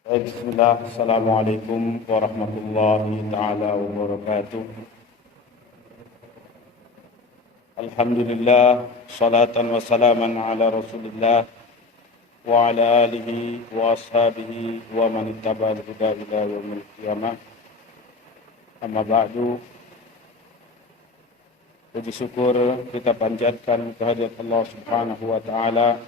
Bismillah, Assalamualaikum warahmatullahi ta'ala wabarakatuh. Alhamdulillah, salatan wa salaman ala rasulillah wa ala alihi wa ashabihi wa man ittaba al-huda ila yaumil qiyamah. Amma ba'du. Puji syukur kita panjatkan kehadirat Allah Subhanahu wa ta'ala,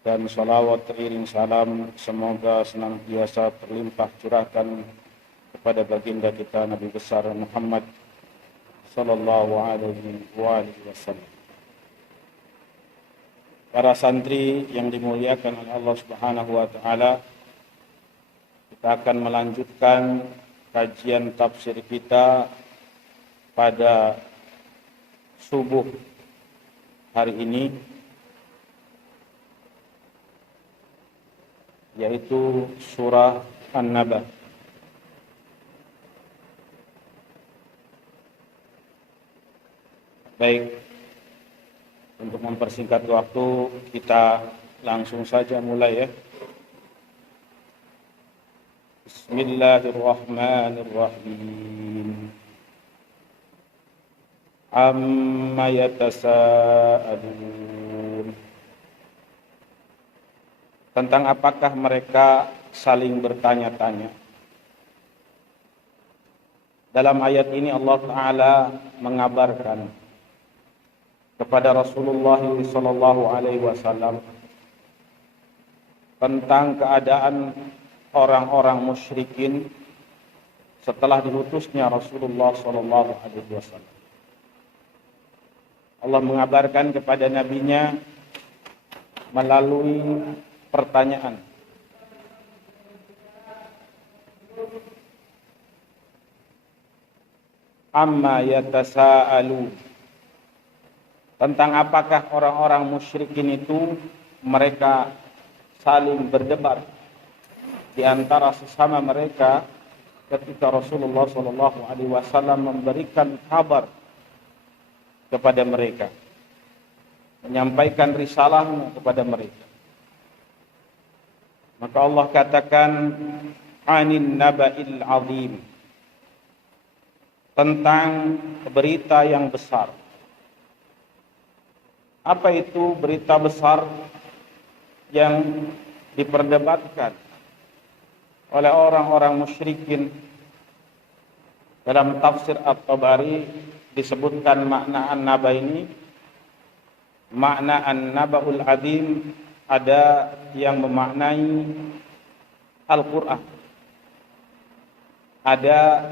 dan salawat teriring salam semoga senantiasa terlimpah curahkan kepada baginda kita Nabi besar Muhammad sallallahu alaihi wasallam. Para santri yang dimuliakan oleh Allah Subhanahu wa taala, kita akan melanjutkan kajian tafsir kita pada subuh hari ini, yaitu surah An-Naba. Baik, untuk mempersingkat waktu, kita langsung saja mulai ya. Bismillahirrahmanirrahim. Amma yatasa'alun. Tentang apakah mereka saling bertanya-tanya. Dalam ayat ini Allah Ta'ala mengabarkan kepada Rasulullah SAW tentang keadaan orang-orang musyrikin setelah diutusnya Rasulullah SAW. Allah mengabarkan kepada nabinya melalui pertanyaan. Amma yatasa'alu. Tentang apakah orang-orang musyrikin itu mereka saling berdebat di antara sesama mereka ketika Rasulullah SAW memberikan kabar kepada mereka, menyampaikan risalahnya kepada mereka. Maka Allah katakan anin naba'il azim, tentang berita yang besar. Apa itu berita besar yang diperdebatkan oleh orang-orang musyrikin? Dalam tafsir At-Tabari disebutkan makna an-naba ini, makna an-naba'ul azim, ada yang memaknai Al-Quran, ada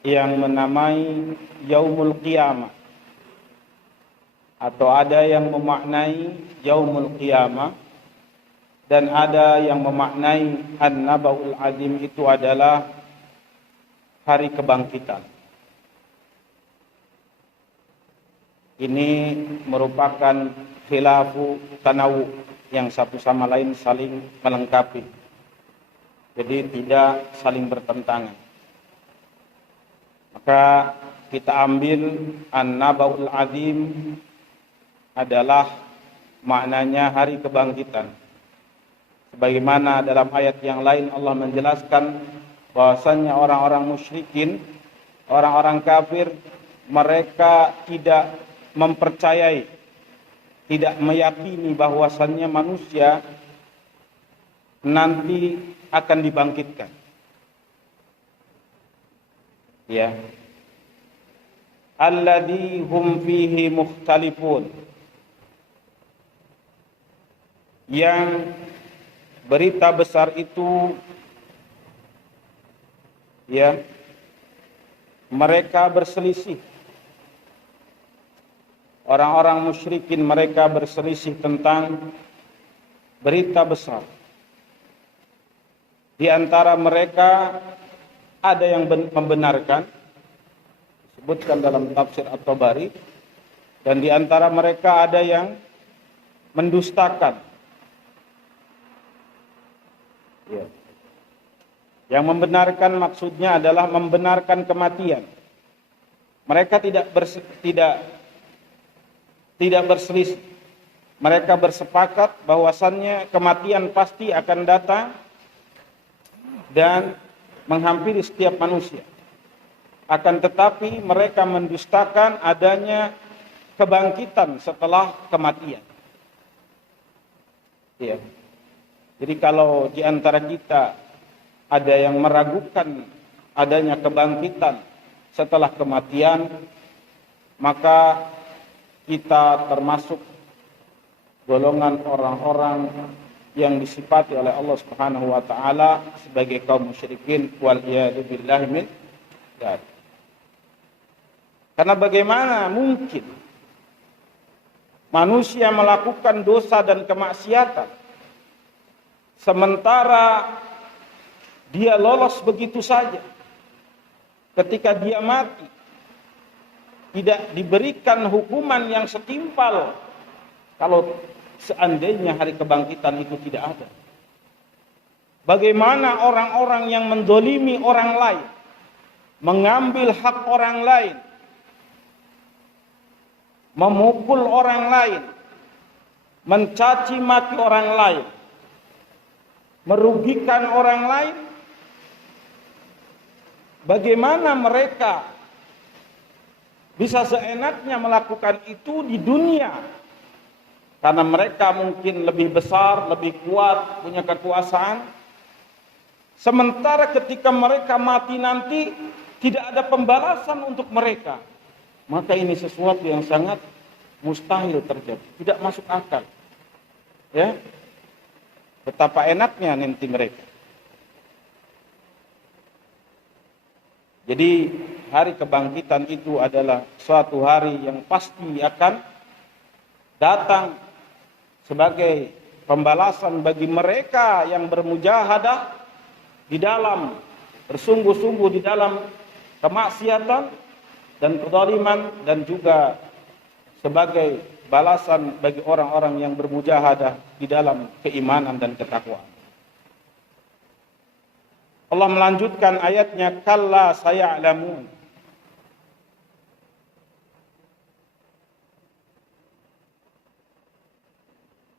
yang menamai Yaumul Qiyamah, atau ada yang memaknai Yaumul Qiyamah, dan ada yang memaknai An-Naba'ul Azim itu adalah hari kebangkitan. Ini merupakan khilafu tanawu, yang satu sama lain saling melengkapi, jadi tidak saling bertentangan. Maka kita ambil An-Naba'ul Azim adalah maknanya hari kebangkitan. Sebagaimana dalam ayat yang lain Allah menjelaskan bahwasannya orang-orang musyrikin, orang-orang kafir, mereka tidak mempercayai, tidak meyakini bahwasannya manusia nanti akan dibangkitkan. Ya. Alladzi hum fihi mukhtalifun. Yang berita besar itu, ya, mereka berselisih. Orang-orang musyrikin mereka berselisih tentang berita besar. Di antara mereka ada yang membenarkan, disebutkan dalam tafsir At-Tabari, dan di antara mereka ada yang mendustakan. Ya. Yang membenarkan maksudnya adalah membenarkan kematian. Mereka tidak berselisih. Mereka bersepakat bahwasannya kematian pasti akan datang dan menghampiri setiap manusia. Akan tetapi mereka mendustakan adanya kebangkitan setelah kematian. Ya. Jadi kalau di antara kita ada yang meragukan adanya kebangkitan setelah kematian, maka kita termasuk golongan orang-orang yang disifati oleh Allah Subhanahu wa taala sebagai kaum musyrikin wal iyad billahi min dzalik. Karena bagaimana mungkin manusia melakukan dosa dan kemaksiatan sementara dia lolos begitu saja. Ketika dia mati tidak diberikan hukuman yang setimpal kalau seandainya hari kebangkitan itu tidak ada. Bagaimana orang-orang yang mendolimi orang lain, mengambil hak orang lain, memukul orang lain, mencaci maki orang lain, merugikan orang lain, bagaimana mereka bisa seenaknya melakukan itu di dunia? Karena mereka mungkin lebih besar, lebih kuat, punya kekuasaan. Sementara ketika mereka mati nanti tidak ada pembalasan untuk mereka. Maka ini sesuatu yang sangat mustahil terjadi, tidak masuk akal. Ya. Betapa enaknya nanti mereka. Jadi hari kebangkitan itu adalah suatu hari yang pasti akan datang sebagai pembalasan bagi mereka yang bermujahadah di dalam, bersungguh-sungguh di dalam kemaksiatan dan kezaliman, dan juga sebagai balasan bagi orang-orang yang bermujahadah di dalam keimanan dan ketakwaan. Allah melanjutkan ayatnya, kalla saya'lamun.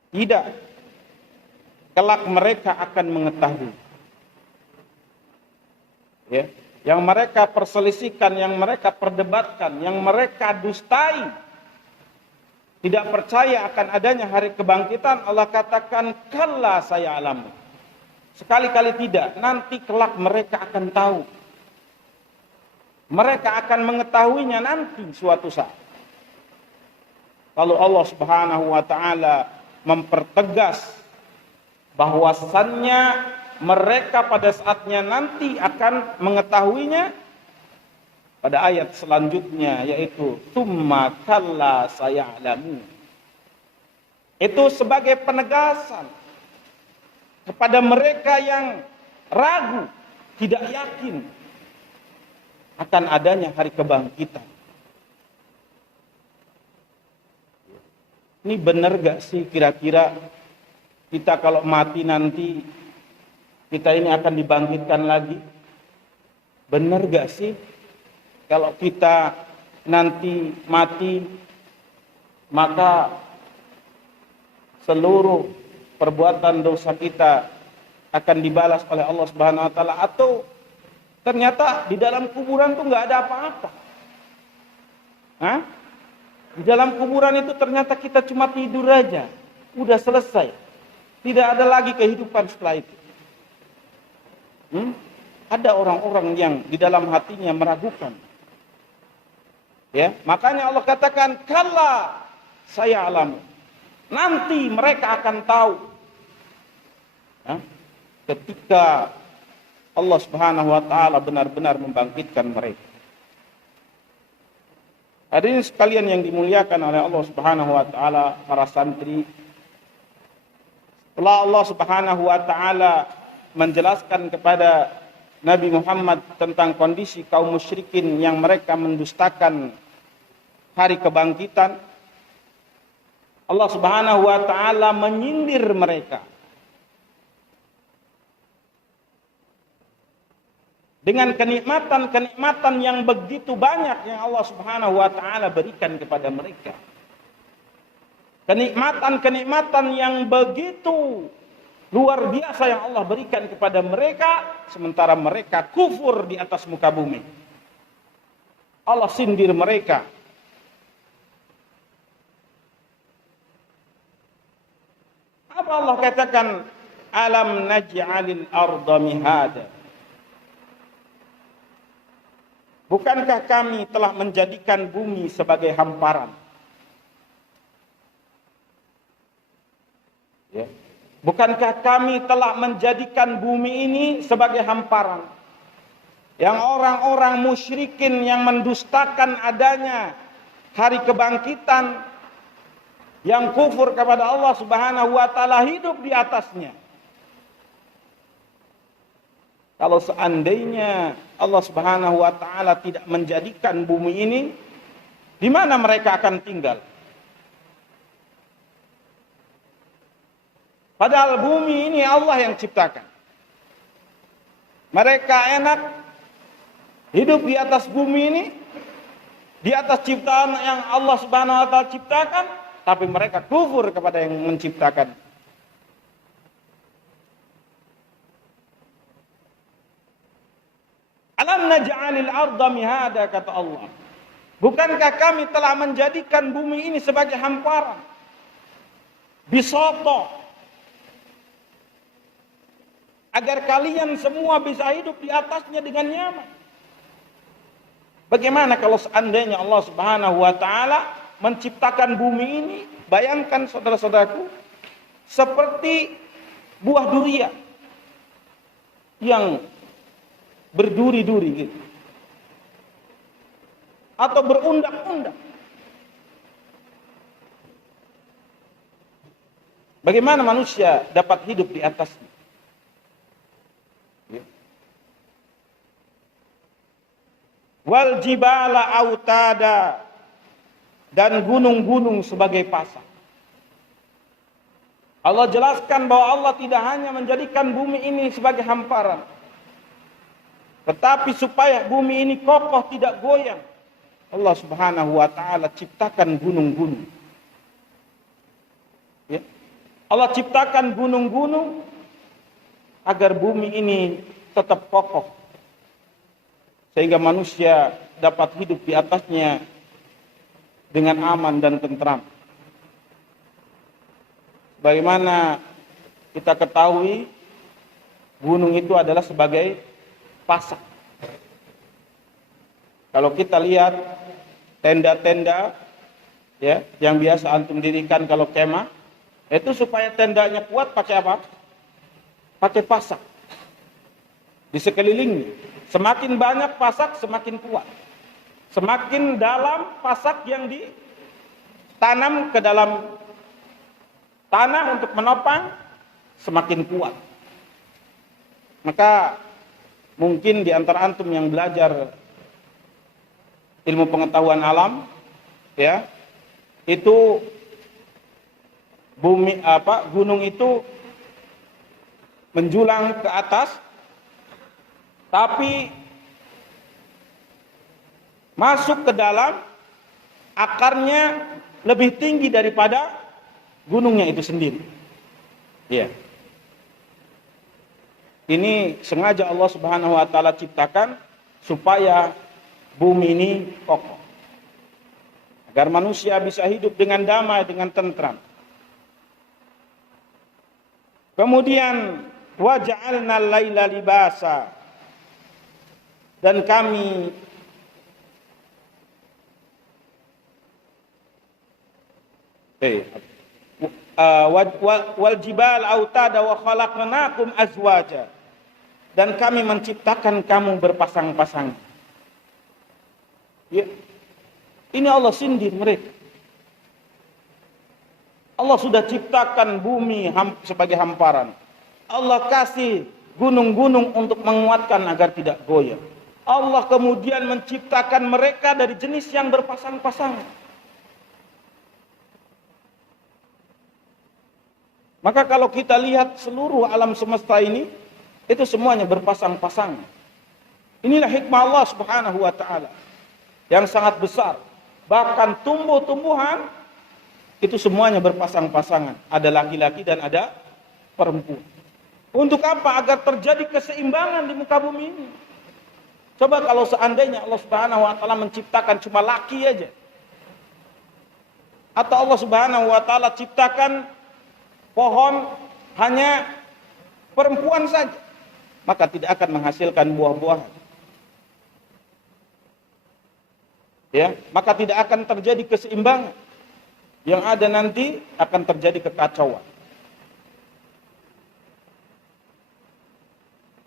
Tidak, kelak mereka akan mengetahui. Ya, yang mereka perselisihkan, yang mereka perdebatkan, yang mereka dustai, tidak percaya akan adanya hari kebangkitan, Allah katakan kalla saya'lamun. Sekali-kali tidak, nanti kelak mereka akan tahu. Mereka akan mengetahuinya nanti suatu saat. Kalau Allah Subhanahu wa taala mempertegas bahwasannya mereka pada saatnya nanti akan mengetahuinya pada ayat selanjutnya, yaitu tsumma kalla saya'lamun. Itu sebagai penegasan kepada mereka yang ragu, tidak yakin akan adanya hari kebangkitan. Ini benar gak sih kira-kira kita kalau mati nanti kita ini akan dibangkitkan lagi? Benar gak sih kalau kita nanti mati maka seluruh perbuatan dosa kita akan dibalas oleh Allah Subhanahu wa taala, atau ternyata di dalam kuburan tuh nggak ada apa-apa? Hah? Di dalam kuburan itu ternyata kita cuma tidur aja, udah selesai. Tidak ada lagi kehidupan setelah itu. Ada orang-orang yang di dalam hatinya meragukan. Ya, makanya Allah katakan kalla saya'lamun. Nanti mereka akan tahu. Ya, ketika Allah Subhanahu wa taala benar-benar membangkitkan mereka. Hadirin sekalian yang dimuliakan oleh Allah Subhanahu wa taala, para santri, setelah Allah Subhanahu wa taala menjelaskan kepada Nabi Muhammad tentang kondisi kaum musyrikin yang mereka mendustakan hari kebangkitan, Allah Subhanahu wa taala menyindir mereka dengan kenikmatan-kenikmatan yang begitu banyak yang Allah Subhanahu wa taala berikan kepada mereka. Kenikmatan-kenikmatan yang begitu luar biasa yang Allah berikan kepada mereka, sementara mereka kufur di atas muka bumi. Allah sindir mereka. Apa Allah katakan? Alam naj'alil arda mihada. Bukankah kami telah menjadikan bumi sebagai hamparan? Ya. Bukankah kami telah menjadikan bumi ini sebagai hamparan? Yang orang-orang musyrikin yang mendustakan adanya hari kebangkitan, yang kufur kepada Allah Subhanahu wa taala hidup di atasnya. Kalau seandainya Allah Subhanahu wa taala tidak menjadikan bumi ini, di mana mereka akan tinggal? Padahal bumi ini Allah yang ciptakan. Mereka enak hidup di atas bumi ini, di atas ciptaan yang Allah Subhanahu wa taala ciptakan, tapi mereka kufur kepada yang menciptakan. Alam naj'alil arda mihada, kata Allah. Bukankah kami telah menjadikan bumi ini sebagai hamparan? Bisoto. Agar kalian semua bisa hidup di atasnya dengan nyaman. Bagaimana kalau seandainya Allah Subhanahu wa taala menciptakan bumi ini, bayangkan saudara-saudaraku, seperti buah durian yang berduri-duri gitu, atau berundak-undak. Bagaimana manusia dapat hidup di atasnya? Wal jibala autada, dan gunung-gunung sebagai pasak. Allah jelaskan bahwa Allah tidak hanya menjadikan bumi ini sebagai hamparan, tetapi supaya bumi ini kokoh tidak goyang, Allah Subhanahu wa taala ciptakan gunung-gunung. Ya. Allah ciptakan gunung-gunung agar bumi ini tetap kokoh, sehingga manusia dapat hidup di atasnya dengan aman dan tentram. Bagaimana kita ketahui, gunung itu adalah sebagai pasak. Kalau kita lihat tenda-tenda ya yang biasa antum dirikan kalau kemah, itu supaya tendanya kuat pakai apa? Pakai pasak. Di sekelilingnya, semakin banyak pasak semakin kuat. Semakin dalam pasak yang ditanam ke dalam tanah untuk menopang, semakin kuat. Maka mungkin di antara antum yang belajar ilmu pengetahuan alam, ya, itu gunung itu menjulang ke atas, tapi masuk ke dalam, akarnya lebih tinggi daripada gunungnya itu sendiri. Ya. Ini sengaja Allah Subhanahu wa taala ciptakan supaya bumi ini kokoh. Agar manusia bisa hidup dengan damai, dengan tentram. Kemudian waja'alna al-laila libasa, dan kami wal jibal autada wa khalaqnakum azwaja, dan kami menciptakan kamu berpasang-pasang. Ya. Ini Allah sindir mereka. Allah sudah ciptakan bumi sebagai hamparan. Allah kasih gunung-gunung untuk menguatkan agar tidak goyah. Allah kemudian menciptakan mereka dari jenis yang berpasang-pasangan. Maka kalau kita lihat seluruh alam semesta ini, itu semuanya berpasang-pasangan. Inilah hikmah Allah Subhanahu wa taala yang sangat besar. Bahkan tumbuh-tumbuhan itu semuanya berpasang-pasangan. Ada laki-laki dan ada perempuan. Untuk apa? Agar terjadi keseimbangan di muka bumi ini. Coba kalau seandainya Allah Subhanahu wa taala menciptakan cuma laki aja. Atau Allah Subhanahu wa taala ciptakan pohon hanya perempuan saja, maka tidak akan menghasilkan buah-buahan. Ya, maka tidak akan terjadi keseimbangan. Yang ada nanti akan terjadi kekacauan.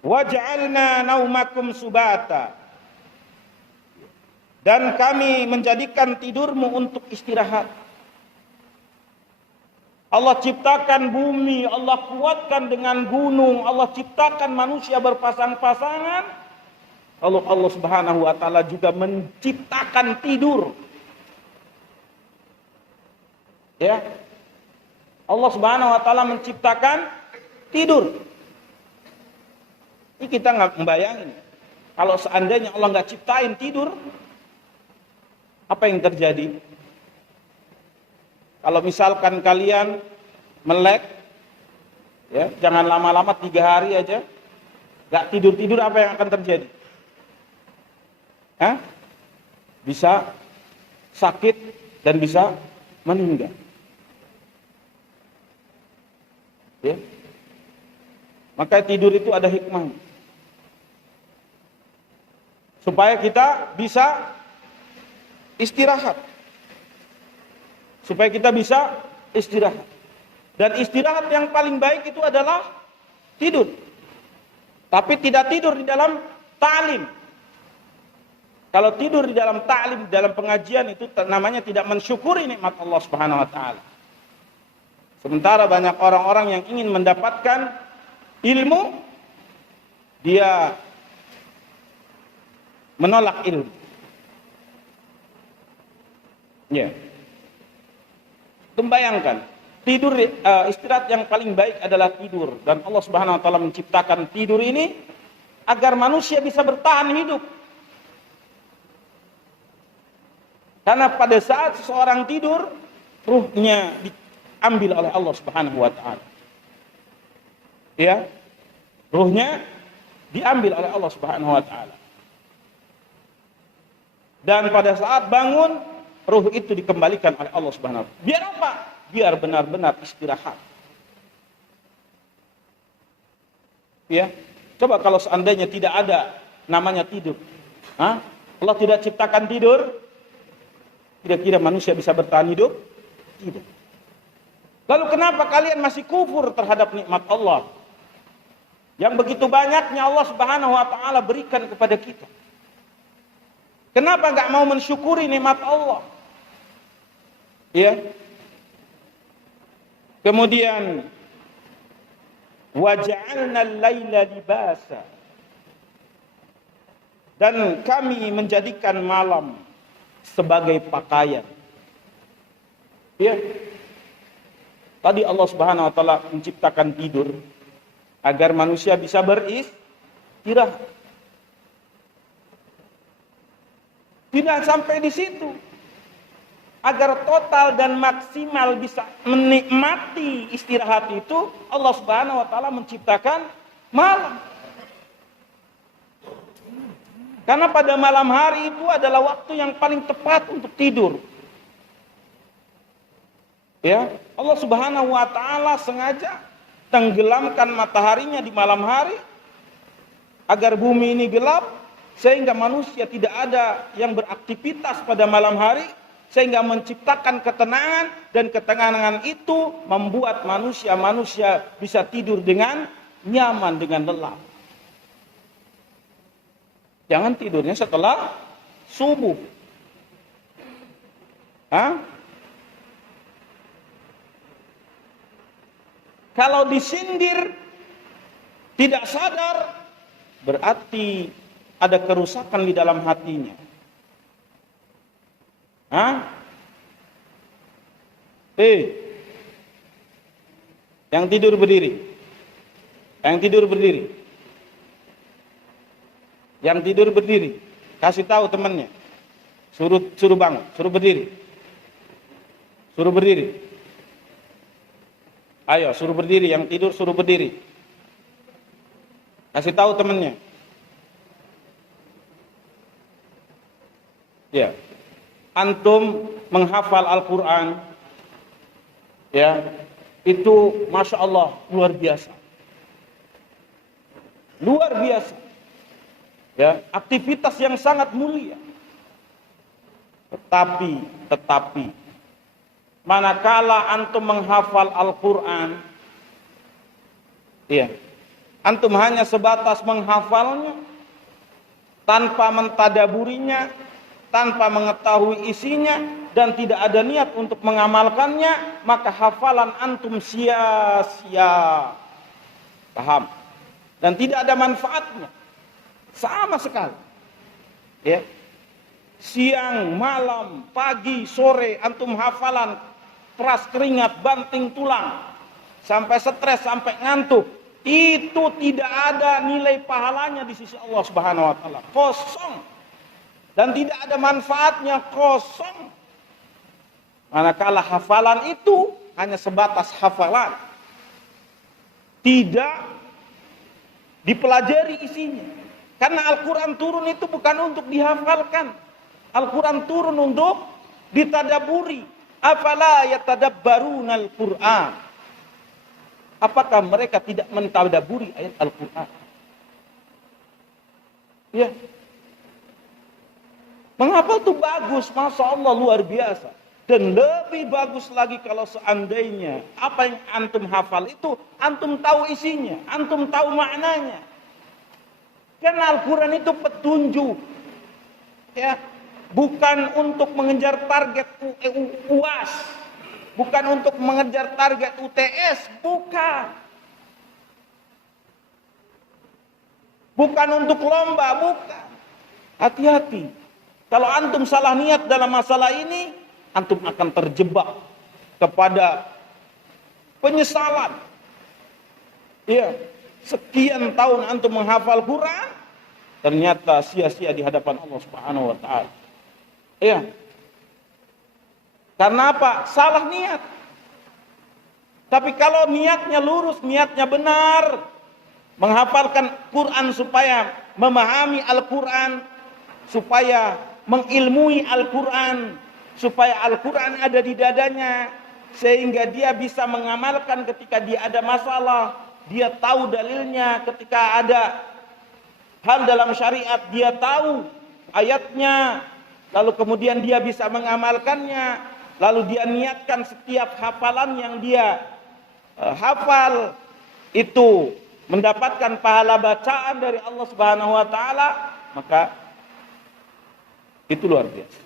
Waj'alna naumakum subata. Dan kami menjadikan tidurmu untuk istirahat. Allah ciptakan bumi, Allah kuatkan dengan gunung, Allah ciptakan manusia berpasang-pasangan. Lalu Allah Subhanahu wa taala juga menciptakan tidur. Ya. Allah Subhanahu wa taala menciptakan tidur. Ini kita nggak membayangin. Kalau seandainya Allah nggak ciptain tidur, apa yang terjadi? Kalau misalkan kalian melek, ya, jangan lama-lama 3 hari aja, nggak tidur-tidur, apa yang akan terjadi? Hah? Bisa sakit dan bisa meninggal. Ya. Maka tidur itu ada hikmahnya. Supaya kita bisa istirahat. Supaya kita bisa istirahat. Dan istirahat yang paling baik itu adalah tidur. Tapi tidak tidur di dalam ta'lim. Kalau tidur di dalam ta'lim, di dalam pengajian, itu namanya tidak mensyukuri nikmat Allah Subhanahu wa taala. Sementara banyak orang-orang yang ingin mendapatkan ilmu, dia menolak ilmu. Ya. Bayangkan, tidur, istirahat yang paling baik adalah tidur. Dan Allah Subhanahu wa taala menciptakan tidur ini agar manusia bisa bertahan hidup. Karena pada saat seseorang tidur, ruhnya diambil oleh Allah Subhanahu wa taala. Ya. Ruhnya diambil oleh Allah Subhanahu wa taala. Dan pada saat bangun, ruh itu dikembalikan oleh Allah Subhanahu wa taala. Biar apa? Biar benar-benar istirahat. Ya. Coba kalau seandainya tidak ada namanya tidur. Hah? Allah tidak ciptakan tidur, kira-kira manusia bisa bertahan hidup? Tidak. Lalu kenapa kalian masih kufur terhadap nikmat Allah? Yang begitu banyaknya Allah Subhanahu wa taala berikan kepada kita. Kenapa enggak mau mensyukuri nikmat Allah? Ya. Kemudian waja'alna al-laila libasa. Dan kami menjadikan malam sebagai pakaian. Ya. Tadi Allah Subhanahu wa taala menciptakan tidur agar manusia bisa beristirahat. Tidak sampai di situ. Agar total dan maksimal bisa menikmati istirahat itu, Allah Subhanahu wa taala menciptakan malam. Karena pada malam hari itu adalah waktu yang paling tepat untuk tidur. Ya, Allah Subhanahu wa taala sengaja tenggelamkan mataharinya di malam hari agar bumi ini gelap, sehingga manusia tidak ada yang beraktivitas pada malam hari, sehingga menciptakan ketenangan, dan ketenangan itu membuat manusia bisa tidur dengan nyaman, dengan lelap. Jangan tidurnya setelah subuh. Hah? Kalau disindir tidak sadar, berarti ada kerusakan di dalam hatinya. Hah? Yang tidur berdiri. Yang tidur berdiri. Yang tidur berdiri. Kasih tahu temannya. Suruh bangun, suruh berdiri. Suruh berdiri. Ayo, suruh berdiri, yang tidur suruh berdiri. Kasih tahu temannya. Ya. Antum menghafal Al-Quran, ya, itu Masya Allah luar biasa. Luar biasa. Ya, aktivitas yang sangat mulia. Tetapi, manakala antum menghafal Al-Quran, ya, antum hanya sebatas menghafalnya, tanpa mentadaburinya, tanpa mengetahui isinya, dan tidak ada niat untuk mengamalkannya, maka hafalan antum sia-sia. Paham? Dan tidak ada manfaatnya sama sekali. Ya. Siang, malam, pagi, sore antum hafalan, keras keringat, banting tulang, sampai stres, sampai ngantuk. Itu tidak ada nilai pahalanya di sisi Allah Subhanahu wa taala. Kosong. Dan tidak ada manfaatnya, kosong. Manakala hafalan itu hanya sebatas hafalan, tidak dipelajari isinya. Karena Al-Quran turun itu bukan untuk dihafalkan. Al-Quran turun untuk ditadaburi. Afala yatadabbaruna Al-Quran. Apakah mereka tidak mentadaburi ayat Al-Quran? Ya. Menghafal itu bagus, Masya Allah luar biasa. Dan lebih bagus lagi kalau seandainya apa yang antum hafal itu, antum tahu isinya, antum tahu maknanya. Karena Al-Quran itu petunjuk. Ya, bukan untuk mengejar target UAS. Bukan untuk mengejar target UTS, bukan. Bukan untuk lomba, bukan. Hati-hati. Kalau antum salah niat dalam masalah ini, antum akan terjebak kepada penyesalan. Iya, sekian tahun antum menghafal Quran, ternyata sia-sia di hadapan Allah Subhanahu wa taala. Iya. Karena apa? Salah niat. Tapi kalau niatnya lurus, niatnya benar, menghafalkan Quran supaya memahami Al-Quran, supaya mengilmui Al-Quran, supaya Al-Quran ada di dadanya, sehingga dia bisa mengamalkan ketika dia ada masalah, dia tahu dalilnya. Ketika ada hal dalam syariat, dia tahu ayatnya, lalu kemudian dia bisa mengamalkannya, lalu dia niatkan setiap hafalan yang dia hafal itu mendapatkan pahala bacaan dari Allah Subhanahu wa taala, maka itu luar biasa.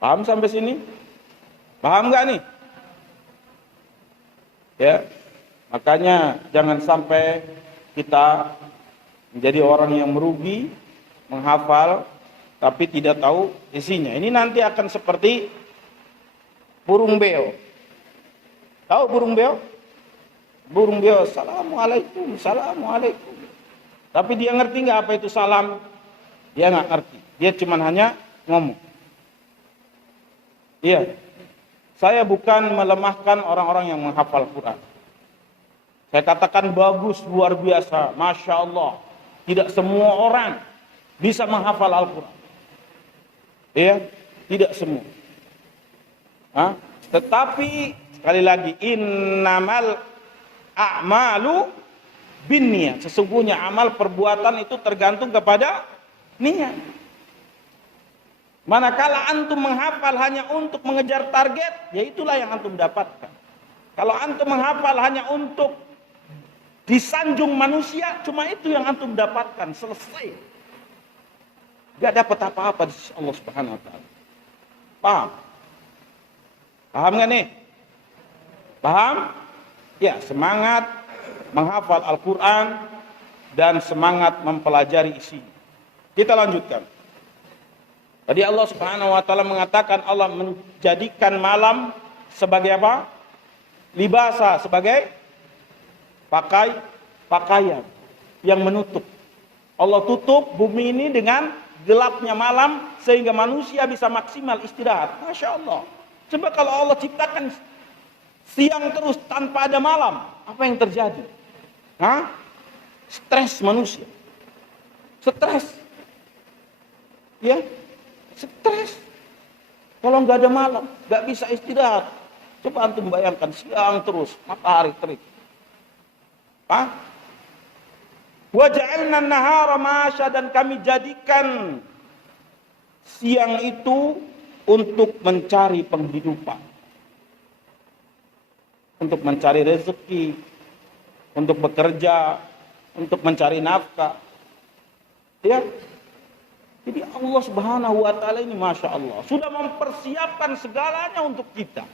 Paham sampai sini? Paham nggak nih? Ya, makanya jangan sampai kita menjadi orang yang merugi, menghafal, tapi tidak tahu isinya. Ini nanti akan seperti burung beo. Tahu burung beo? Burung beo, assalamualaikum, assalamualaikum. Tapi dia ngerti nggak apa itu salam? Dia nggak ngerti. Dia cuma hanya ngomong. Iya. Saya bukan melemahkan orang-orang yang menghafal Quran. Saya katakan bagus, luar biasa, Masya Allah. Tidak semua orang bisa menghafal Al-Quran. Iya, tidak semua. Tetapi sekali lagi, innamal a'malu binniyat. Sesungguhnya amal perbuatan itu tergantung kepada niat. Manakala antum menghafal hanya untuk mengejar target, ya itulah yang antum dapatkan. Kalau antum menghafal hanya untuk disanjung manusia, cuma itu yang antum dapatkan, selesai. Gak dapat apa-apa di sisi Allah Subhanahu wa taala. Paham? Paham gak nih? Paham? Ya, semangat menghafal Al-Quran dan semangat mempelajari isinya. Kita lanjutkan. Tadi Allah Subhanahu wa taala mengatakan Allah menjadikan malam sebagai apa? Libasa, sebagai pakaian yang menutup. Allah tutup bumi ini dengan gelapnya malam sehingga manusia bisa maksimal istirahat. Masya Allah. Coba kalau Allah ciptakan siang terus tanpa ada malam, apa yang terjadi? Stres manusia. Stres. Ya, stres. Kalau nggak ada malam, nggak bisa istirahat. Coba antum bayangkan, siang terus, matahari terik. Wa ja'alna an-nahara ma'asya, dan kami jadikan siang itu untuk mencari penghidupan. Untuk mencari rezeki, untuk bekerja, untuk mencari nafkah. Ya. Jadi Allah Subhanahu wa taala ini Masya Allah sudah mempersiapkan segalanya untuk kita.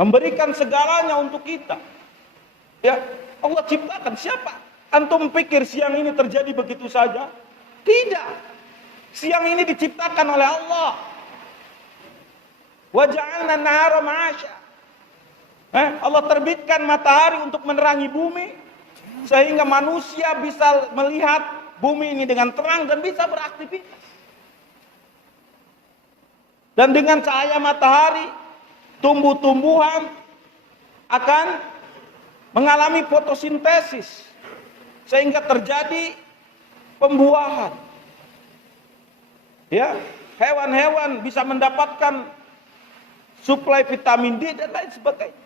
Memberikan segalanya untuk kita. Ya, Allah ciptakan. Siapa? Antum pikir siang ini terjadi begitu saja? Tidak. Siang ini diciptakan oleh Allah. Wa ja'alna an-nahara ma'asya. Allah terbitkan matahari untuk menerangi bumi sehingga manusia bisa melihat bumi ini dengan terang dan bisa beraktivitas. Dan dengan cahaya matahari, tumbuh-tumbuhan akan mengalami fotosintesis sehingga terjadi pembuahan. Ya, hewan-hewan bisa mendapatkan suplai vitamin D dan lain sebagainya.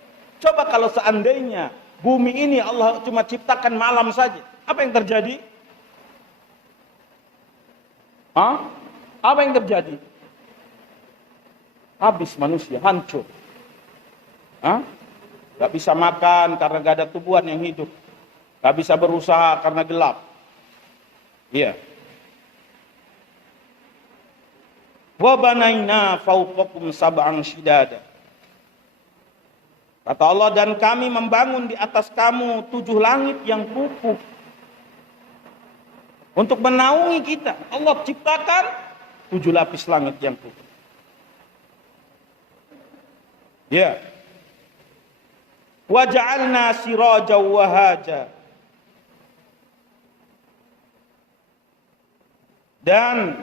Coba kalau seandainya bumi ini Allah cuma ciptakan malam saja, apa yang terjadi? Apa yang terjadi? Habis manusia, hancur. Gak bisa makan karena gak ada tumbuhan yang hidup. Gak bisa berusaha karena gelap. Iya. Wa banaina fawqakum sab'an shidada. Kata Allah, dan kami membangun di atas kamu 7 langit yang kukuh. Untuk menaungi kita. Allah ciptakan 7 lapis langit yang kukuh. Ya. Wa ja'alna sirajan wahaja. Dan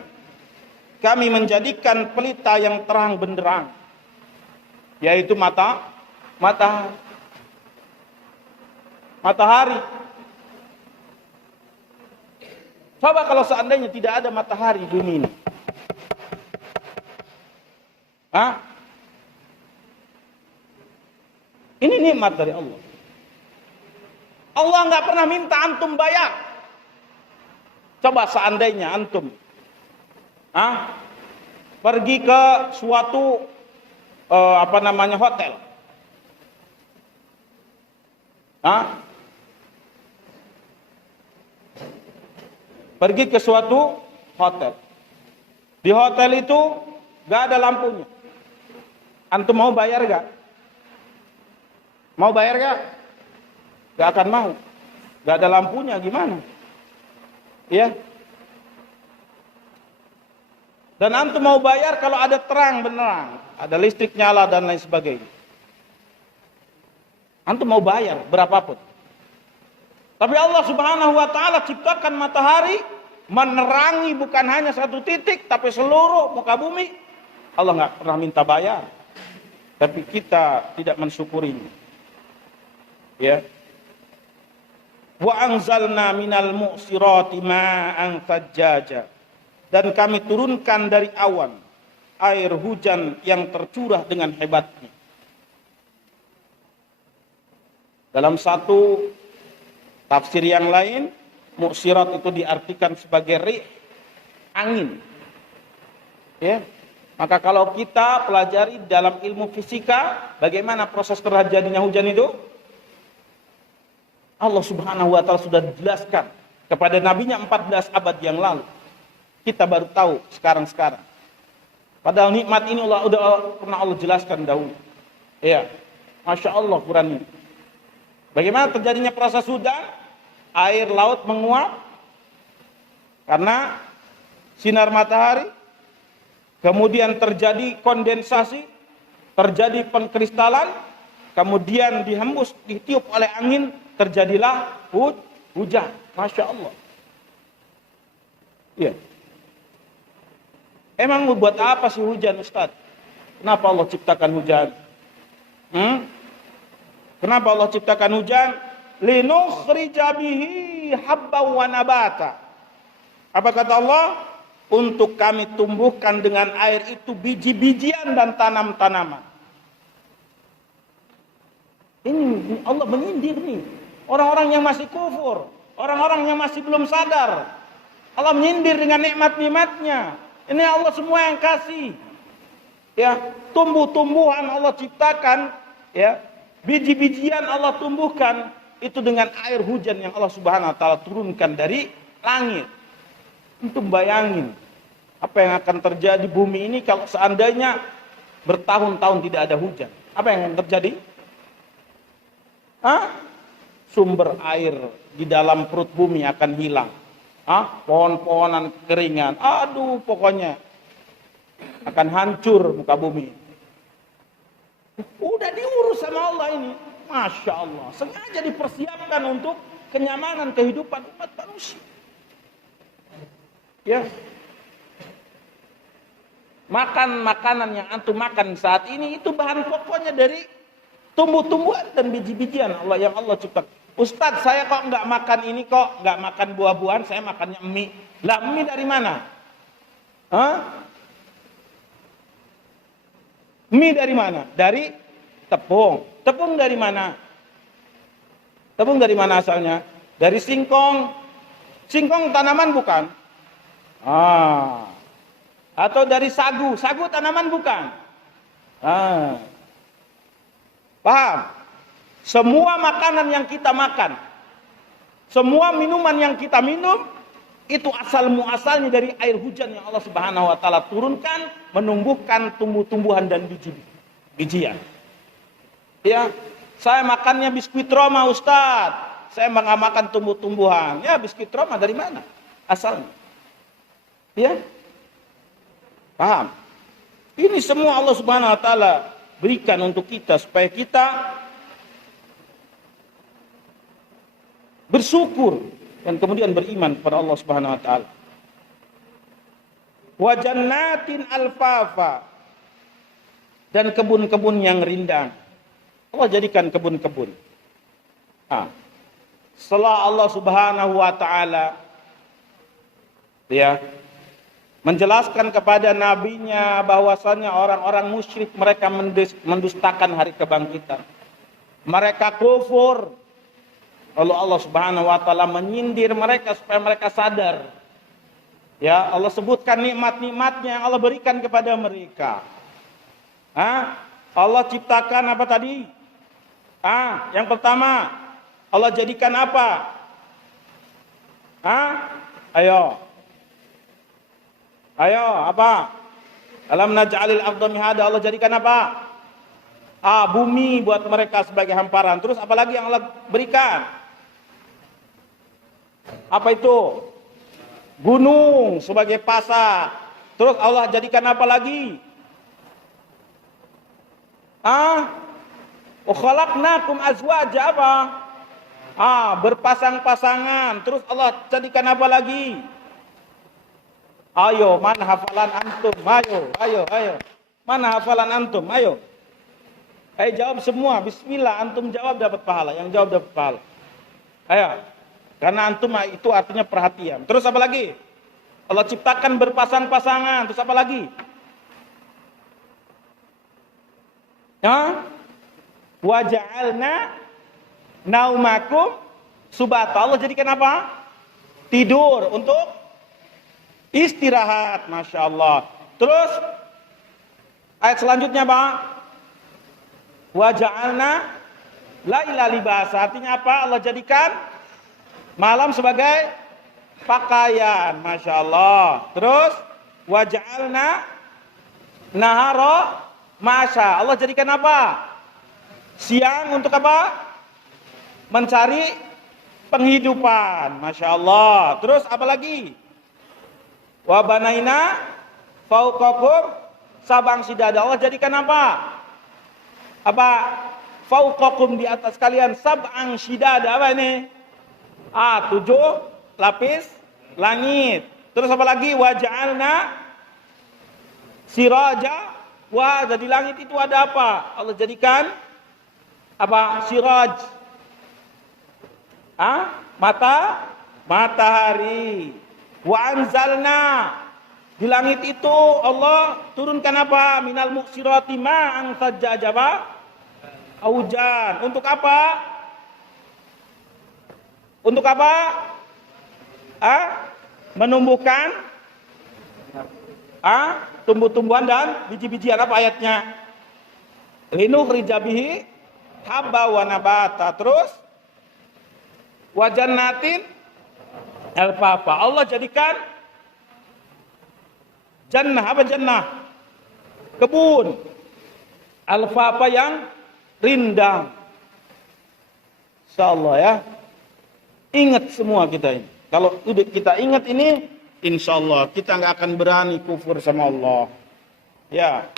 kami menjadikan pelita yang terang benderang, yaitu matahari. Coba kalau seandainya tidak ada matahari di bumi ini. Ini nikmat dari Allah. Allah nggak pernah minta antum bayar. Coba seandainya antum pergi ke suatu hotel. Pergi ke suatu hotel. Di hotel itu gak ada lampunya. Antum mau bayar gak? Mau bayar gak? Gak akan mau. Gak ada lampunya gimana? Ya. Dan antum mau bayar kalau ada terang benerang, ada listrik nyala dan lain sebagainya. Antum mau bayar berapapun. Tapi Allah Subhanahu wa taala ciptakan matahari menerangi bukan hanya satu titik tapi seluruh muka bumi. Allah nggak pernah minta bayar. Tapi kita tidak mensyukurinya. Ya. Wa anzalna minal mu'sirati ma'an thajjaja. Dan kami turunkan dari awan air hujan yang tercurah dengan hebatnya. Dalam satu tafsir yang lain, mu'sirat itu diartikan sebagai rih, angin. Ya. Maka kalau kita pelajari dalam ilmu fisika, bagaimana proses terjadinya hujan itu? Allah Subhanahu wa taala sudah jelaskan kepada nabinya 14 abad yang lalu. Kita baru tahu sekarang-sekarang. Padahal nikmat ini udah pernah Allah jelaskan dahulu. Ya. Masya Allah Quran ini. Bagaimana terjadinya proses hujan? Air laut menguap karena sinar matahari, kemudian terjadi kondensasi, terjadi pengkristalan, kemudian dihembus, ditiup oleh angin, terjadilah hujan. Masya Allah. Ya. Emang buat apa sih hujan, Ustaz? Kenapa Allah ciptakan hujan? Kenapa Allah ciptakan hujan? linukhrija bihi habban wa nabata. Apa kata Allah? Untuk kami tumbuhkan dengan air itu biji-bijian dan tanam-tanaman. Ini Allah menyindir nih orang-orang yang masih kufur, orang-orang yang masih belum sadar. Allah menyindir dengan nikmat-nikmatnya. Ini Allah semua yang kasih. Ya, tumbuh-tumbuhan Allah ciptakan, ya. Biji-bijian Allah tumbuhkan itu dengan air hujan yang Allah Subhanahu wa taala turunkan dari langit. Untuk bayangin apa yang akan terjadi bumi ini kalau seandainya bertahun-tahun tidak ada hujan. Apa yang akan terjadi? Sumber air di dalam perut bumi akan hilang. Pohon-pohonan keringan. Aduh, pokoknya akan hancur muka bumi. Udah diurus sama Allah ini. Masya Allah. Sengaja dipersiapkan untuk kenyamanan kehidupan umat manusia. Ya. Makanan yang antum makan saat ini itu bahan pokoknya dari tumbuh-tumbuhan dan biji-bijian Allah yang Allah ciptakan. Ustadz, saya kok nggak makan ini, kok nggak makan buah-buahan, saya makannya mie. Lah, mie dari mana? Mie dari mana? Dari tepung. Tepung dari mana? Tepung dari mana asalnya? Dari singkong. Singkong tanaman bukan? Atau dari sagu. Sagu tanaman bukan? Paham? Semua makanan yang kita makan, semua minuman yang kita minum, itu asal muasalnya dari air hujan yang Allah Subhanahu wa taala turunkan, menumbuhkan tumbuh-tumbuhan dan bijian. Ya, saya makannya biskuit Roma, Ustaz. Saya nggak makan tumbuh-tumbuhan. Ya, biskuit Roma dari mana asalnya? Ya, paham? Ini semua Allah Subhanahu wa taala berikan untuk kita supaya kita bersyukur dan kemudian beriman kepada Allah Subhanahu wa taala. Wa jannatin alfafa, dan kebun-kebun yang rindang. Allah jadikan kebun-kebun. Setelah Allah Subhanahu wa taala menjelaskan kepada nabinya bahwasannya orang-orang musyrik mereka mendustakan hari kebangkitan. Mereka kufur. Lalu Allah Subhanahu wa taala menyindir mereka supaya mereka sadar. Ya, Allah sebutkan nikmat-nikmatnya yang Allah berikan kepada mereka. Allah ciptakan apa tadi? Yang pertama, Allah jadikan apa? Ayo, apa? Alam naj'alil arda mihada, Allah jadikan apa? Bumi buat mereka sebagai hamparan. Terus apa lagi yang Allah berikan? Apa itu? Gunung sebagai pasar. Terus Allah jadikan apa lagi? Wa khalaqnakum azwaja, apa? Berpasang-pasangan. Terus Allah jadikan apa lagi? Ayo, mana hafalan antum? Ayo. Mana hafalan antum? Ayo jawab semua. Bismillah, antum jawab dapat pahala. Yang jawab dapat pahala. Ayo. Karena antum itu artinya perhatian. Terus apa lagi? Allah ciptakan berpasang-pasangan. Terus apa lagi? Wa ja'alna naumakum subata. Allah jadikan apa? Tidur untuk istirahat. Masya Allah. Terus ayat selanjutnya apa? Wa ja'alna laila libasa. Artinya apa? Allah jadikan malam sebagai pakaian. Masya Allah. Terus wa ja'alna nahara ma'asya. Allah jadikan apa? Siang untuk apa? Mencari penghidupan. Masya Allah. Terus apa lagi? Wa banaina fauqakum sabang sidada. Allah jadikan apa? Fauqakum, di atas kalian, sabang sidada. Apa ini? 7 lapis langit. Terus apa lagi? Wa ja'alna siraja. Wah, di langit itu ada apa? Allah jadikan apa? Siraj. Matahari. Wa anzalna, di langit itu Allah turunkan apa? Minal muksirati ma'an sajjajaba hujan. Untuk apa? Untuk apa? Menumbuhkan tumbuh-tumbuhan dan biji-bijian. Apa ayatnya? Linukhrija bihi habba wa nabata. Terus wa jannatin alfafa. Allah jadikan jannah. Apa jannah? Kebun alfafa yang rindang. Insyaallah ya. Ingat semua kita ini. Kalau kita ingat ini, insyaallah kita nggak akan berani kufur sama Allah. Ya.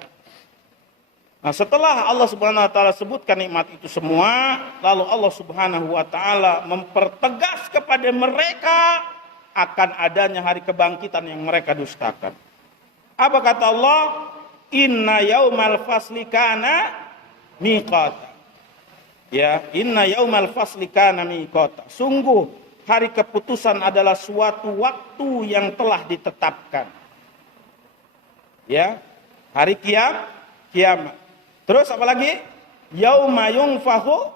Nah, setelah Allah Subhanahu wa taala sebutkan nikmat itu semua, lalu Allah Subhanahu wa taala mempertegas kepada mereka akan adanya hari kebangkitan yang mereka dustakan. Apa kata Allah? Inna yaumal fasli kana miqata. Ya, inna yaumal fasli kana miqata. Sungguh hari keputusan adalah suatu waktu yang telah ditetapkan. Ya, hari kiamat. Terus apa lagi? Yauma yunfahu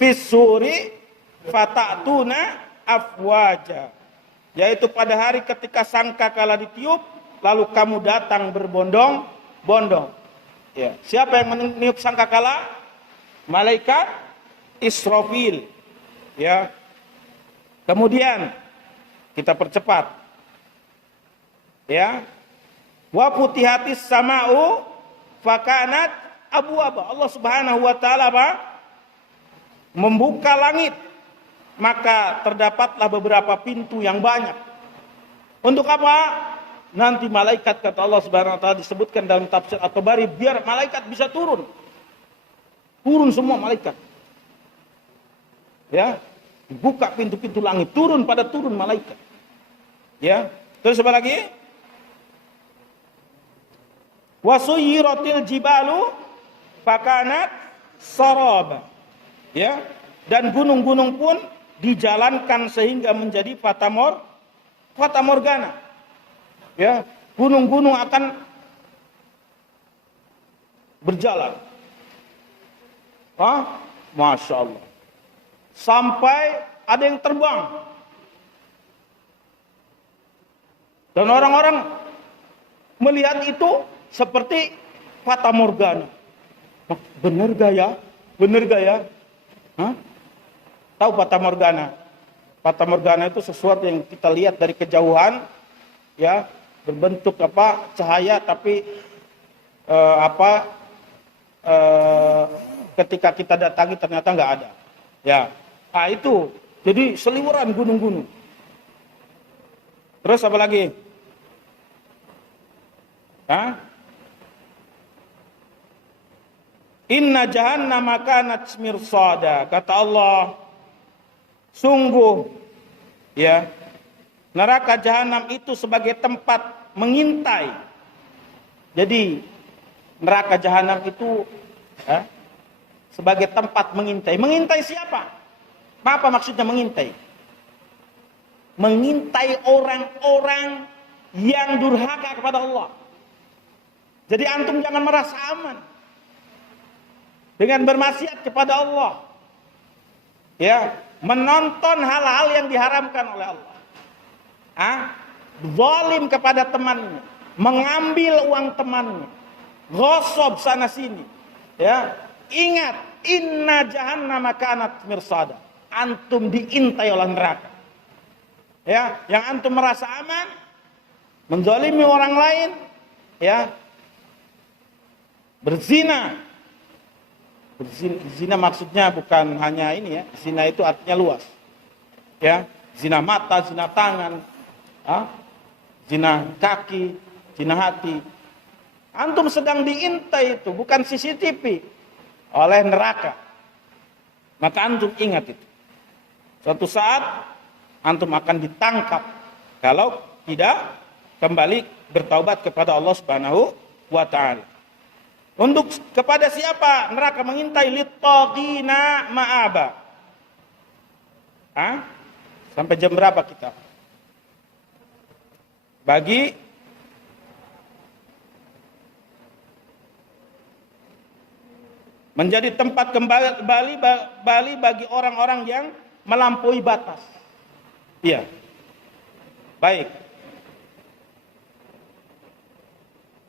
fis-suri fatatuna afwaja. Yaitu pada hari ketika sangkakala ditiup, lalu kamu datang berbondong-bondong. Ya, siapa yang meniup sangkakala? Malaikat Israfil. Ya. Kemudian kita percepat. Ya. Wa futihatis sama'u fakanat abwaba. Allah Subhanahu wa taala membuka langit, maka terdapatlah beberapa pintu yang banyak. Untuk apa? Nanti malaikat, kata Allah Subhanahu wa taala, disebutkan dalam tafsir At-Tabari, biar malaikat bisa turun. Turun semua malaikat. Ya, dibuka pintu-pintu langit, turun malaikat. Ya, terus apa lagi? Wasuyiratil jibalu fakanat saraba. Ya, dan gunung-gunung pun dijalankan sehingga menjadi fata morgana. Ya, gunung-gunung akan berjalan. Masya Allah. Sampai ada yang terbang. Dan orang-orang melihat itu seperti fata morgana. Bener gak ya? Bener gak ya? Tahu fata morgana? Fata morgana itu sesuatu yang kita lihat dari kejauhan, ya, berbentuk cahaya, tapi ketika kita datangi ternyata nggak ada. Ya, itu jadi seliweran gunung-gunung. Terus apa lagi? Inna jahannama kanat mirsada. Kata Allah, sungguh ya, neraka jahanam itu sebagai tempat mengintai. Jadi neraka jahanam itu sebagai tempat mengintai. Mengintai siapa? Apa maksudnya mengintai? Mengintai orang-orang yang durhaka kepada Allah. Jadi antum jangan merasa aman dengan bermaksiat kepada Allah. Ya, menonton hal-hal yang diharamkan oleh Allah. Zalim kepada temannya, mengambil uang temannya, gosok sana sini. Ya, ingat, inna jahannama kanat mirsada. Antum diintai oleh neraka. Ya, yang antum merasa aman, menzalimi orang lain, ya, berzina. Zina maksudnya bukan hanya ini ya, zina itu artinya luas. Ya, zina mata, zina tangan, zina kaki, zina hati. Antum sedang diintai itu, bukan CCTV, oleh neraka. Maka antum ingat itu. Suatu saat antum akan ditangkap kalau tidak kembali bertaubat kepada Allah Subhanahu wa taala. Untuk kepada siapa neraka mengintai? Littaqina ma'aba. Sampai jam berapa kita? Bagi menjadi tempat kembali bagi orang-orang yang melampaui batas. Iya. Baik.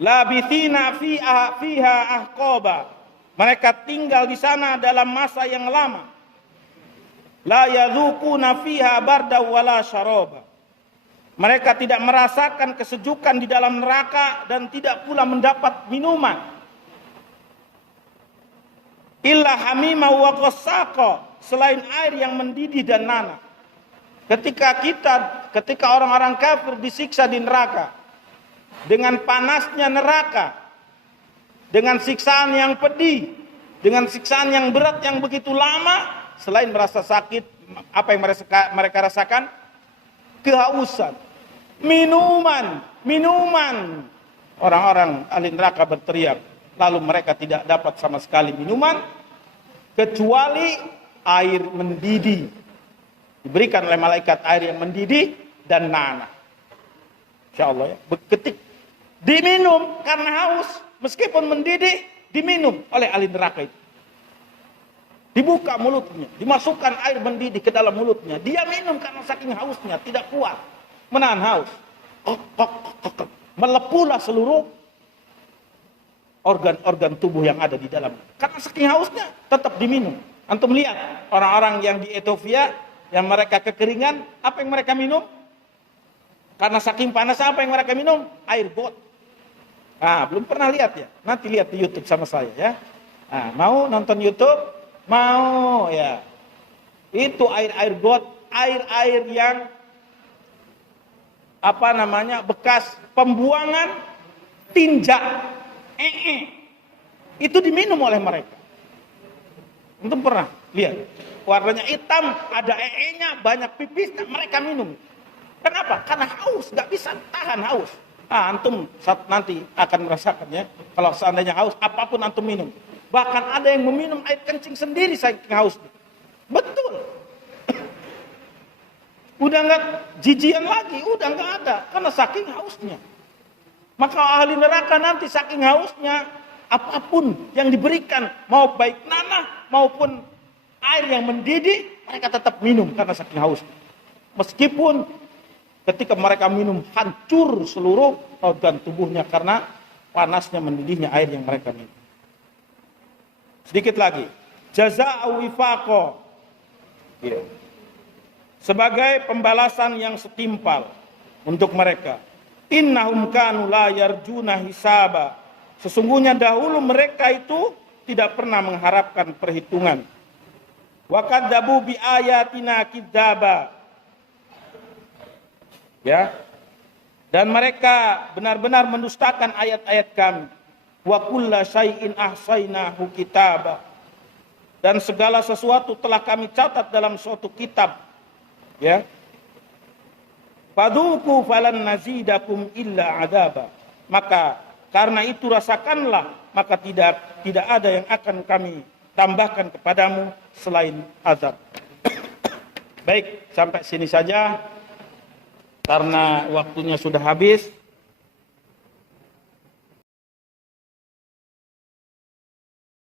Labithina fiha ahqaba. Mereka tinggal di sana dalam masa yang lama. La yadzuquna fiha barda wala syaraba. Mereka tidak merasakan kesejukan di dalam neraka dan tidak pula mendapat minuman. Illa hamima wa ghassaqa, selain air yang mendidih dan nanah. Ketika orang-orang kafir disiksa di neraka dengan panasnya neraka, dengan siksaan yang pedih, dengan siksaan yang berat yang begitu lama, selain merasa sakit, apa yang mereka rasakan? Kehausan, minuman. Orang-orang ahli neraka berteriak, lalu mereka tidak dapat sama sekali minuman kecuali air mendidih. Diberikan oleh malaikat air yang mendidih dan nanah. Insyaallah ya. Ketik diminum karena haus, meskipun mendidih, diminum oleh ahli neraka itu. Dibuka mulutnya, dimasukkan air mendidih ke dalam mulutnya. Dia minum karena saking hausnya, tidak kuat menahan haus. Melepuhlah seluruh organ-organ tubuh yang ada di dalam. Karena saking hausnya, tetap diminum. Antum lihat orang-orang yang di Ethiopia, yang mereka kekeringan, apa yang mereka minum? Karena saking panas, apa yang mereka minum? Air got. Belum pernah lihat ya? Nanti lihat di YouTube sama saya ya. Mau nonton YouTube? Mau ya. Itu air got, air yang bekas pembuangan tinja. Itu diminum oleh mereka. Antum pernah lihat? Warnanya hitam, ada nya, banyak pipisnya, mereka minum. Kenapa? Karena haus, nggak bisa tahan haus. Antum saat nanti akan merasakan ya. Kalau seandainya haus, apapun antum minum. Bahkan ada yang meminum air kencing sendiri saking hausnya. Betul. Udah nggak jijian lagi, udah nggak ada karena saking hausnya. Maka ahli neraka nanti saking hausnya, apapun yang diberikan, mau baik nanah maupun air yang mendidih, mereka tetap minum karena saking hausnya. Meskipun ketika mereka minum hancur seluruh organ tubuhnya karena panasnya mendidihnya air yang mereka minum. Sedikit lagi, jazaa'u wifaqa. Ya. Sebagai pembalasan yang setimpal untuk mereka. Innahum kanu la yarjuna hisaba. Sesungguhnya dahulu mereka itu tidak pernah mengharapkan perhitungan. Wa kadzabu bi ayatina kidzaba. Ya. Dan mereka benar-benar mendustakan ayat-ayat kami. Wa kulla syai'in ahsainahu kitaba. Dan segala sesuatu telah kami catat dalam suatu kitab. Ya. Fadhuku falan nazidakum illa adaba. Maka karena itu rasakanlah, maka tidak ada yang akan kami tambahkan kepadamu selain azab. Baik, sampai sini saja karena waktunya sudah habis.